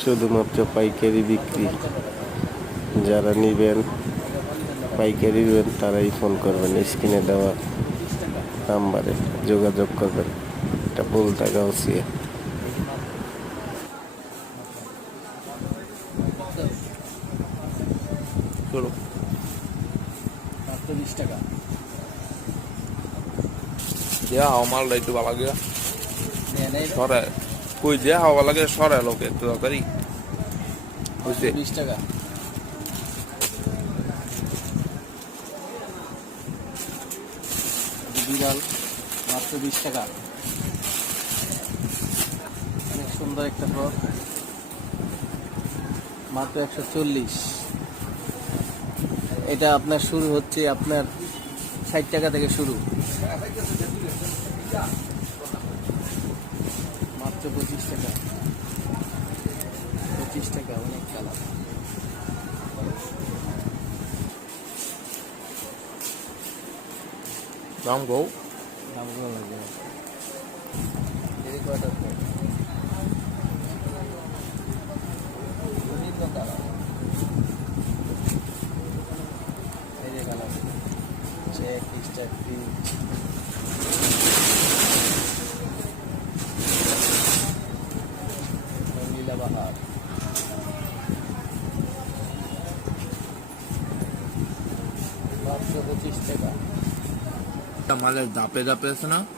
শুধুমাত্র পাইকারি বিক্রি। যারা নেবেন পাইকারি নেবেন তারাই ফোন করবেন, স্ক্রিনে দেওয়া নাম্বারে যোগাযোগ করবেন। এটা বলতাগাউসিয়া। চলো মাত্র 20 টাকা। যে হাওয়া মালটা একটু ভালো লাগে নেন এই সরে কই যে হাওয়া লাগে সরে লোকে একটু তাড়াতাড়ি বুঝছে 20 টাকা। বিড়াল মাত্র 20 টাকা। অনেক সুন্দর একটা ফ্রক, মাত্র 140। এটা আপনার শুরু হচ্ছে আপনার 60 টাকা থেকে শুরু, মাত্র 25 টাকা। 25 টাকা, অনেক কালার। দাম গো দামগুলো লাগবে এদিকে কয়টা আছে? বিভিন্ন কালার, এই যে কালার চেক স্ট্যাক নীলা বাহার, মাত্র 25 টাকা। মালের ধাপে ধাপে আছে না।